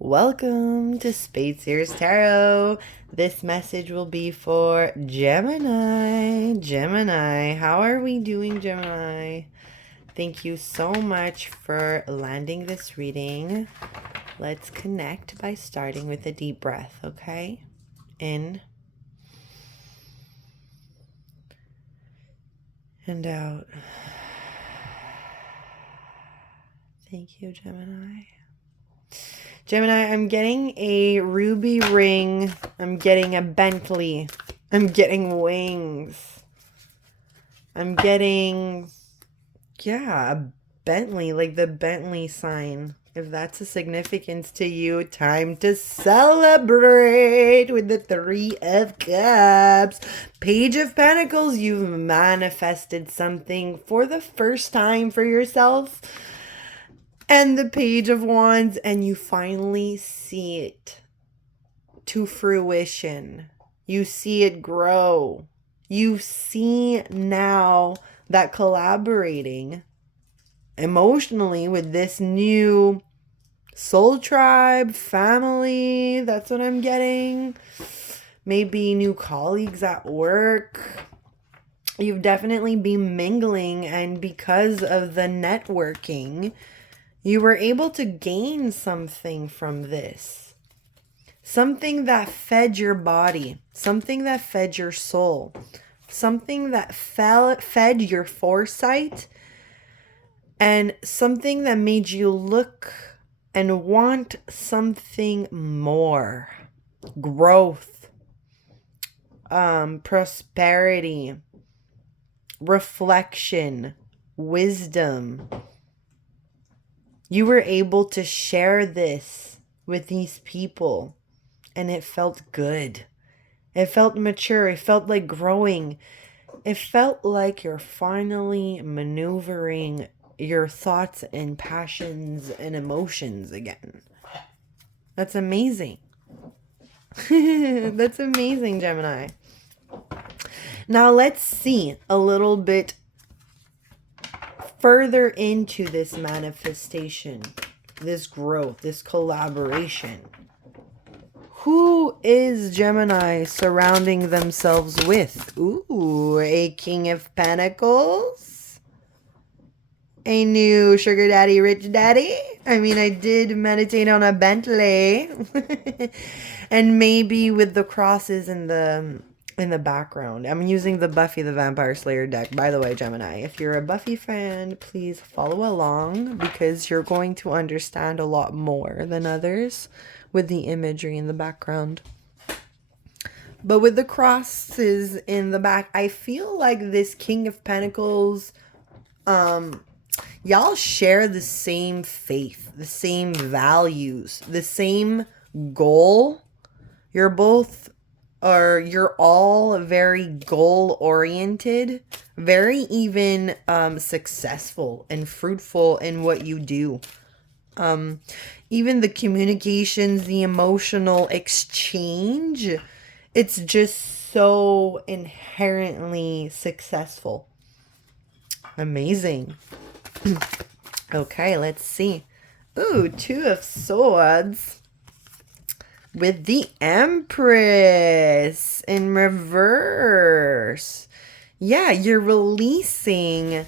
Welcome to Speight Seer's Tarot. This message will be for Gemini. Gemini, how are we doing, Gemini? Thank you so much for landing this reading. Let's connect by starting with a deep breath, okay? In and out. Thank you, Gemini. Gemini, I'm getting a ruby ring. I'm getting a Bentley. I'm getting wings. I'm getting, a Bentley, like the Bentley sign. If that's a significance to you, time to celebrate with the Three of Cups. Page of Pentacles, you've manifested something for the first time for yourself. And the Page of Wands, and you finally see it to fruition. You see it grow. You see now that collaborating emotionally with this new soul tribe, family, that's what I'm getting. Maybe new colleagues at work. You've definitely been mingling, and because of the networking, you were able to gain something from this. Something that fed your body. Something that fed your soul. Something that fed your foresight. And something that made you look and want something more. Growth. Prosperity. Reflection. Wisdom. You were able to share this with these people, and it felt good. It felt mature. It felt like growing. It felt like you're finally maneuvering your thoughts and passions and emotions again. That's amazing. That's amazing, Gemini. Now let's see a little bit further into this manifestation, this growth, this collaboration. Who is Gemini surrounding themselves with? Ooh, a King of Pentacles. A new sugar daddy, rich daddy. I mean, I did meditate on a Bentley. And maybe with the crosses in the background. I'm using the Buffy the Vampire Slayer deck, by the way, Gemini. If you're a Buffy fan, please follow along, because you're going to understand a lot more than others with the imagery in the background. But with the crosses in the back, I feel like this King of Pentacles, y'all share the same faith, the same values, the same goal. You're all very goal-oriented, very even successful and fruitful in what you do. Even the communications, the emotional exchange, it's just so inherently successful. Amazing. Okay, let's see. Ooh, Two of Swords. With the Empress in reverse. Yeah, you're releasing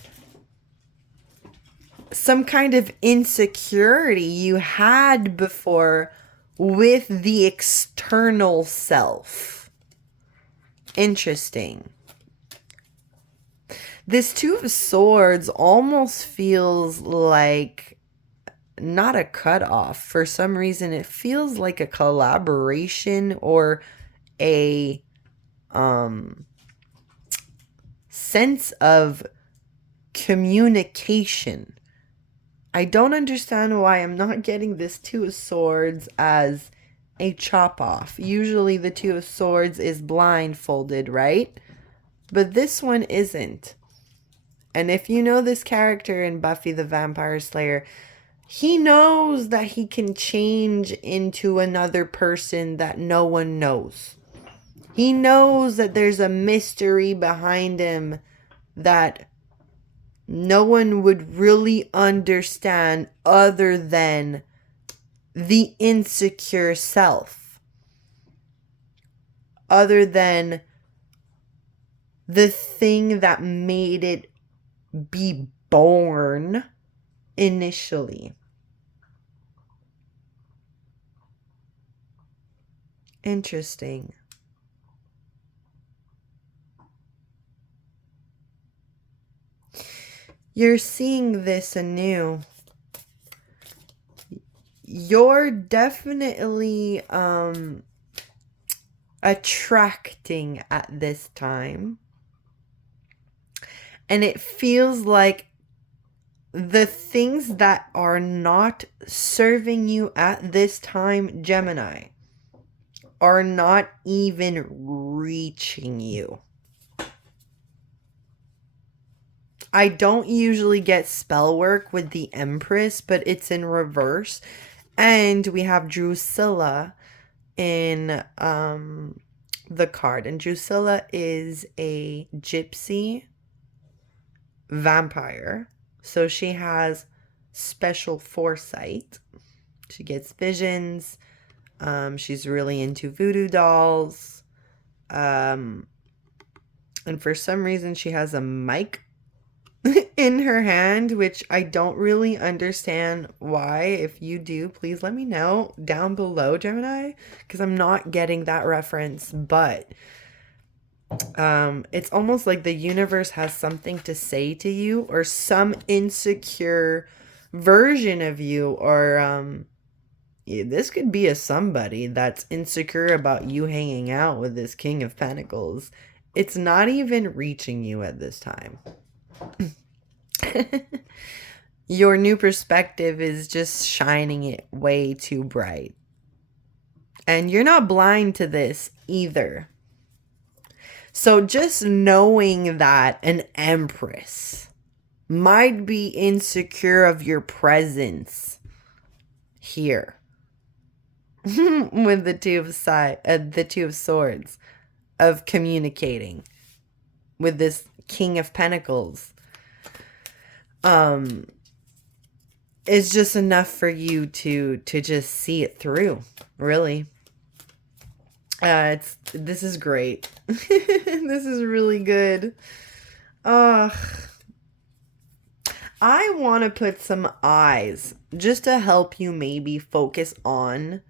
some kind of insecurity you had before with the external self. Interesting. This Two of Swords almost feels like not a cutoff. For some reason, it feels like a collaboration or a sense of communication. I don't understand why I'm not getting this Two of Swords as a chop off. Usually the Two of Swords is blindfolded, right? But this one isn't. And if you know this character in Buffy the Vampire Slayer, he knows that he can change into another person that no one knows. He knows that there's a mystery behind him that no one would really understand other than the insecure self, other than the thing that made it be born initially. Interesting. You're seeing this anew. You're definitely attracting at this time. And it feels like the things that are not serving you at this time, Gemini, are not even reaching you. I don't usually get spell work with the Empress, but it's in reverse. And we have Drusilla in the card. And Drusilla is a gypsy vampire. So she has special foresight. She gets visions. She's really into voodoo dolls. And for some reason she has a mic in her hand, which I don't really understand why. If you do, please let me know down below, Gemini, because I'm not getting that reference. But it's almost like the universe has something to say to you, or some insecure version of you, or this could be a somebody that's insecure about you hanging out with this King of Pentacles. It's not even reaching you at this time. Your new perspective is just shining it way too bright. And you're not blind to this either. So just knowing that an Empress might be insecure of your presence here with the Two of Swords, of communicating with this King of Pentacles, is just enough for you to just see it through, really. This is great. This is really good. I want to put some eyes just to help you maybe focus on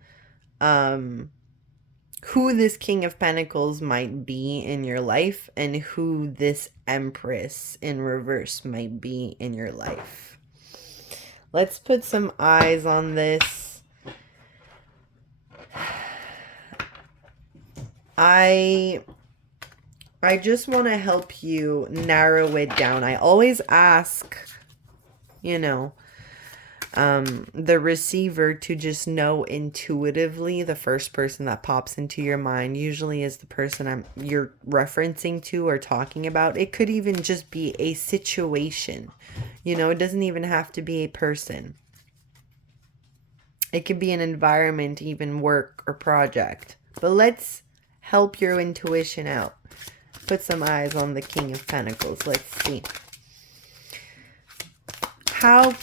who this King of Pentacles might be in your life, and who this Empress in reverse might be in your life. Let's put some eyes on this. I just want to help you narrow it down. I always ask, the receiver to just know intuitively the first person that pops into your mind usually is the person you're referencing to or talking about. It could even just be a situation. It doesn't even have to be a person. It could be an environment, even work or project. But let's help your intuition out. Put some eyes on the King of Pentacles. Let's see. How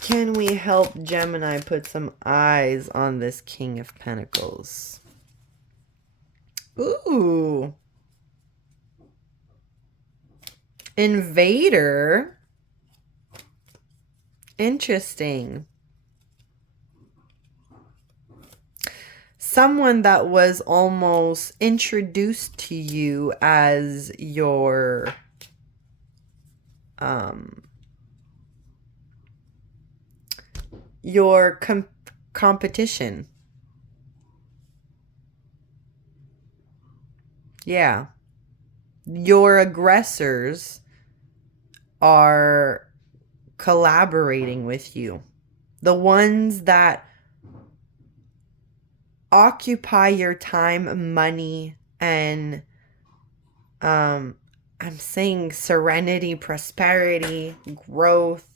can we help Gemini put some eyes on this King of Pentacles? Ooh. Invader. Interesting. Someone that was almost introduced to you as your competition. Yeah. Your aggressors are collaborating with you. The ones that occupy your time, money, and I'm saying serenity, prosperity, growth.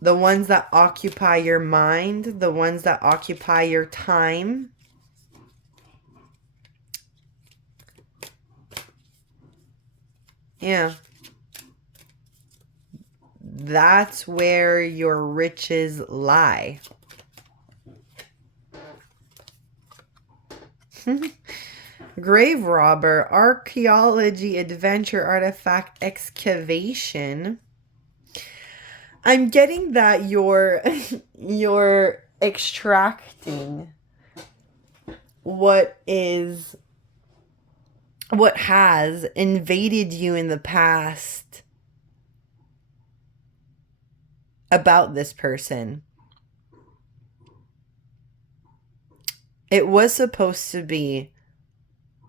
The ones that occupy your mind, the ones that occupy your time. Yeah. That's where your riches lie. Grave robber, archaeology, adventure, artifact, excavation. I'm getting that you're extracting what has invaded you in the past about this person. It was supposed to be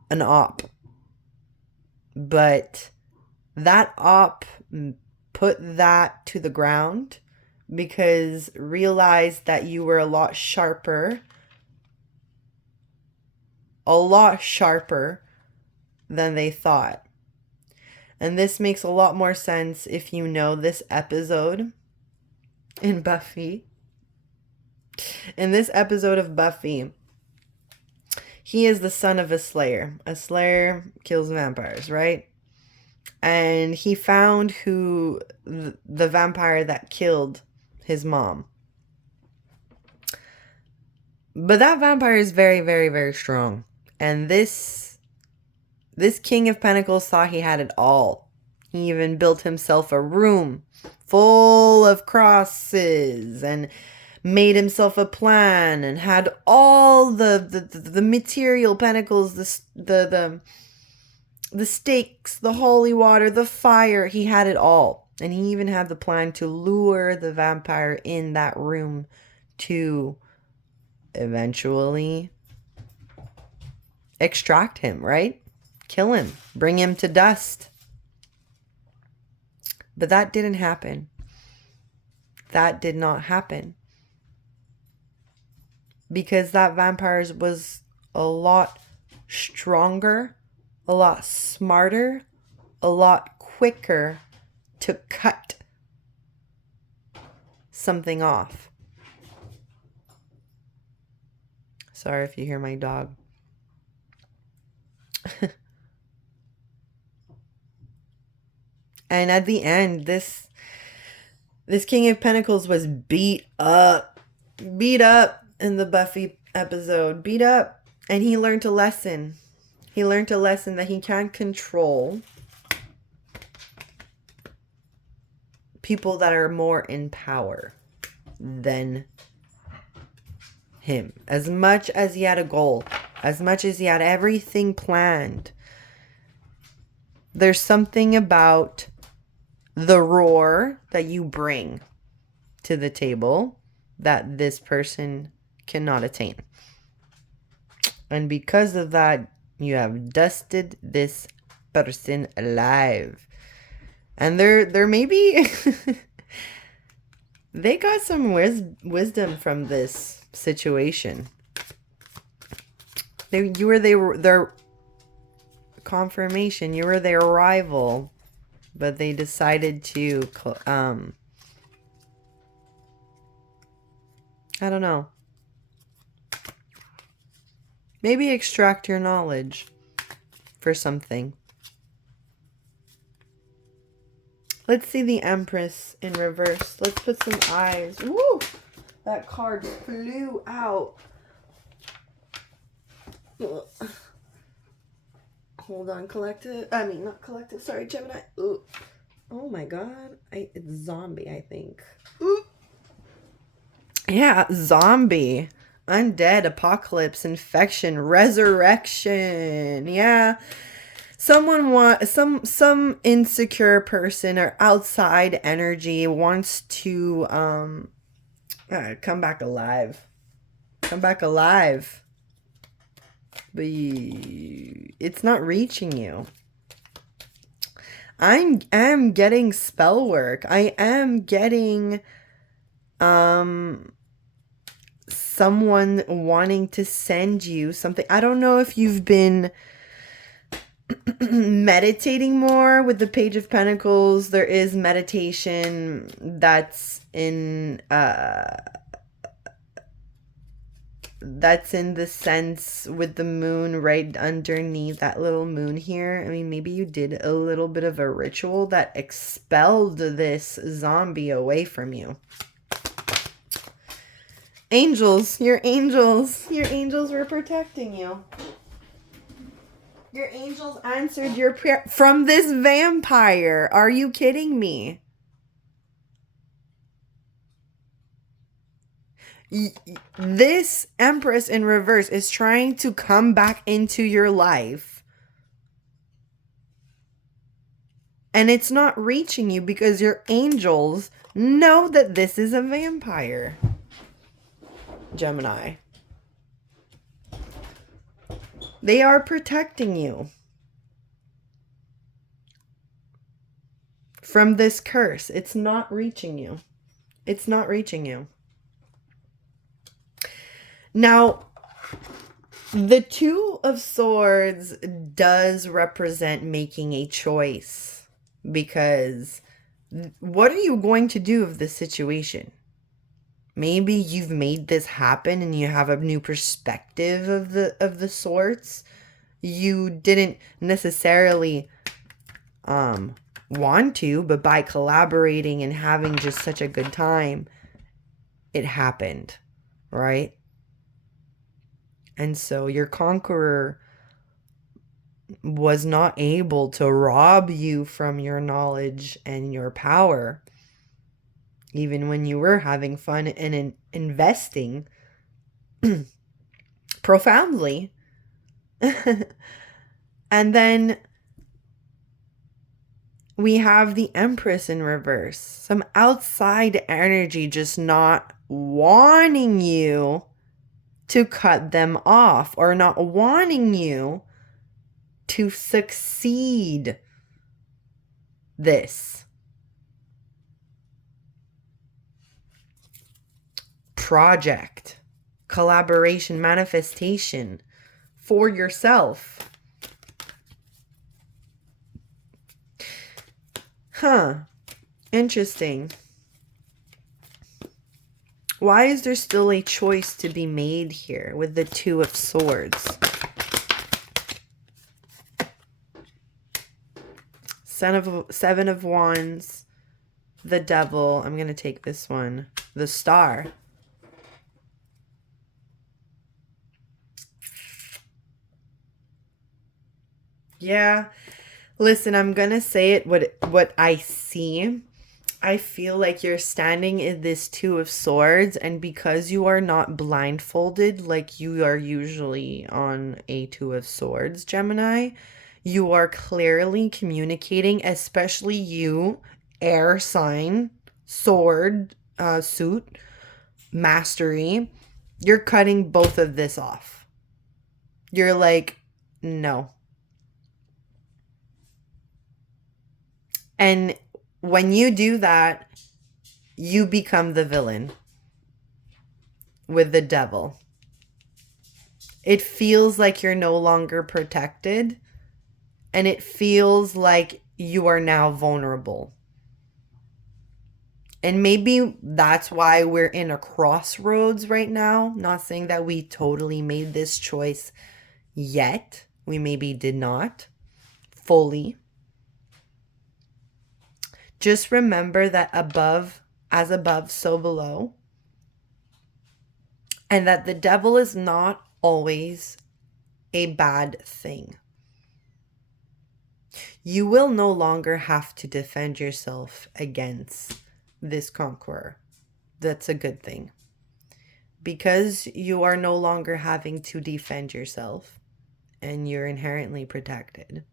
an op, but that op put that to the ground because realized that you were a lot sharper than they thought. And this makes a lot more sense if you know this episode in Buffy. In this episode of Buffy, he is the son of a slayer. A slayer kills vampires, right? And he found who the vampire that killed his mom. But that vampire is very, very, very strong. And this King of Pentacles thought he had it all. He even built himself a room full of crosses and made himself a plan and had all the material pentacles, the stakes, the holy water, the fire. He had it all. And he even had the plan to lure the vampire in that room to eventually extract him, right? Kill him, bring him to dust. But that didn't happen. That did not happen. Because that vampire was a lot stronger, a lot smarter, a lot quicker to cut something off. Sorry if you hear my dog. And at the end, this King of Pentacles was beat up in the Buffy episode, beat up. And he learned a lesson. He learned a lesson that he can't control people that are more in power than him. As much as he had a goal, as much as he had everything planned, there's something about the roar that you bring to the table that this person cannot attain. And because of that, you have dusted this person alive. And they're maybe they got some wisdom from this situation. You were their confirmation. You were their rival, but they decided to I don't know. Maybe extract your knowledge for something. Let's see the Empress in reverse. Let's put some eyes. Woo! That card flew out. Ugh. Hold on, collective. I mean, not collective. Sorry, Gemini. Ooh. Oh my god. It's zombie, I think. Ooh. Yeah, zombie. Undead, apocalypse, infection, resurrection. Yeah. Some insecure person or outside energy wants to come back alive. Come back alive. But it's not reaching you. I am getting spell work. I am getting someone wanting to send you something. I don't know if you've been meditating more with the Page of Pentacles. There is meditation that's in that's in the sense with the moon right underneath that little moon here. I mean, maybe you did a little bit of a ritual that expelled this zombie away from you. Angels, your angels were protecting you. Your angels answered your prayer from this vampire. Are you kidding me? This Empress in reverse is trying to come back into your life. And it's not reaching you because your angels know that this is a vampire. Gemini. They are protecting you from this curse. It's not reaching you. It's not reaching you. Now, the Two of Swords does represent making a choice, because what are you going to do with this situation? Maybe you've made this happen and you have a new perspective of the sorts. You didn't necessarily want to, but by collaborating and having just such a good time, it happened, right? And so your conqueror was not able to rob you from your knowledge and your power, even when you were having fun and investing profoundly. And then we have the Empress in reverse. Some outside energy just not wanting you to cut them off, or not wanting you to succeed this project, collaboration, manifestation for yourself. Interesting. Why is there still a choice to be made here with the Two of Swords? Seven of Wands, the Devil. I'm going to take this one. The Star. Yeah. Listen, I'm going to say it what I see. I feel like you're standing in this Two of Swords, and because you are not blindfolded like you are usually on a Two of Swords, Gemini, you are clearly communicating, especially you, air sign, sword, suit, mastery. You're cutting both of this off. You're like, no. And when you do that, you become the villain with the Devil. It feels like you're no longer protected, and it feels like you are now vulnerable. And maybe that's why we're in a crossroads right now. Not saying that we totally made this choice yet. We maybe did not fully. Just remember that as above, so below. And that the Devil is not always a bad thing. You will no longer have to defend yourself against this conqueror. That's a good thing. Because you are no longer having to defend yourself and you're inherently protected,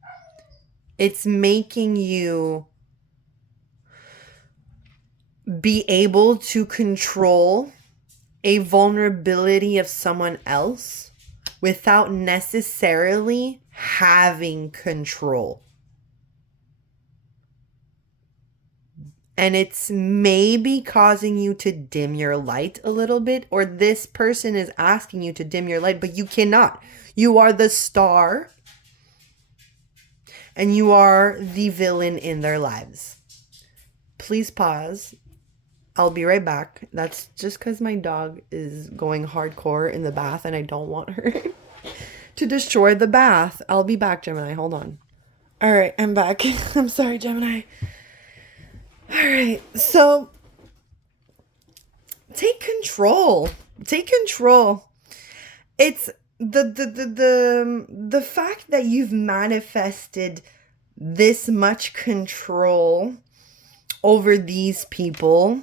it's making you be able to control a vulnerability of someone else without necessarily having control. And it's maybe causing you to dim your light a little bit, or this person is asking you to dim your light, but you cannot. You are the star, and you are the villain in their lives. Please pause I'll be right back. That's just because my dog is going hardcore in the bath and I don't want her to destroy the bath. I'll be back, Gemini. Hold on. All right, I'm back. I'm sorry, Gemini. All right, so take control. Take control. It's the fact that you've manifested this much control over these people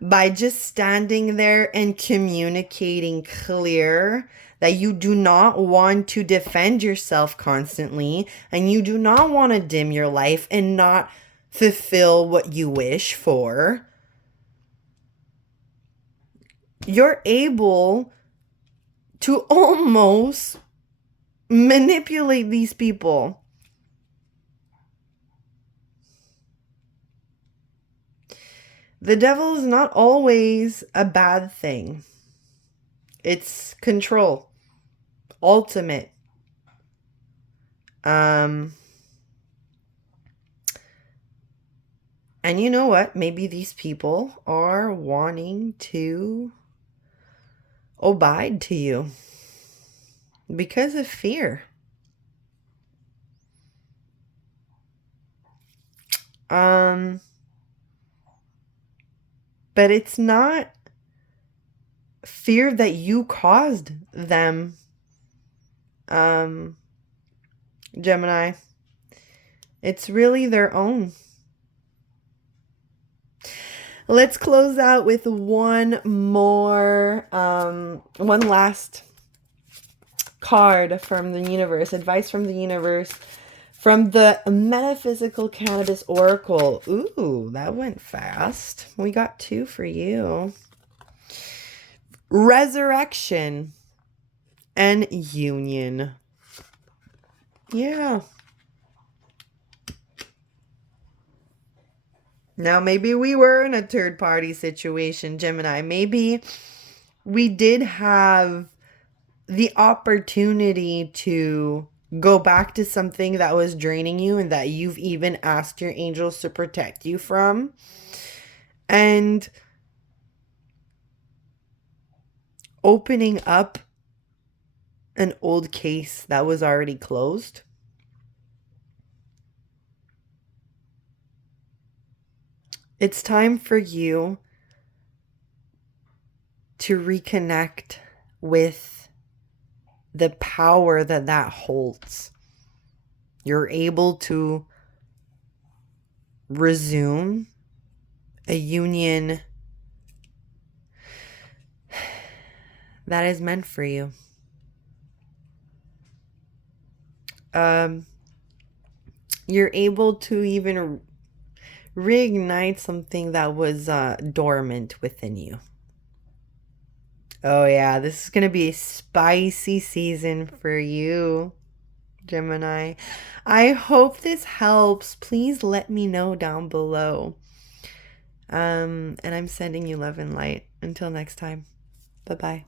by just standing there and communicating clear that you do not want to defend yourself constantly and you do not want to dim your life and not fulfill what you wish for. You're able to almost manipulate these people. The devil is not always a bad thing. It's control. Ultimate. And you know what? Maybe these people are wanting to abide to you because of fear. But it's not fear that you caused them, Gemini. It's really their own. Let's close out with one last card from the universe, advice from the universe, from the Metaphysical Cannabis Oracle. Ooh, that went fast. We got 2 for you. Resurrection and union. Yeah. Now, maybe we were in a third party situation, Gemini. Maybe we did have the opportunity to go back to something that was draining you and that you've even asked your angels to protect you from. And opening up an old case that was already closed. It's time for you to reconnect with the power that holds. You're able to resume a union that is meant for you. You're able to even reignite something that was dormant within you. Oh yeah, this is going to be a spicy season for you, Gemini. I hope this helps. Please let me know down below. And I'm sending you love and light. Until next time. Bye-bye.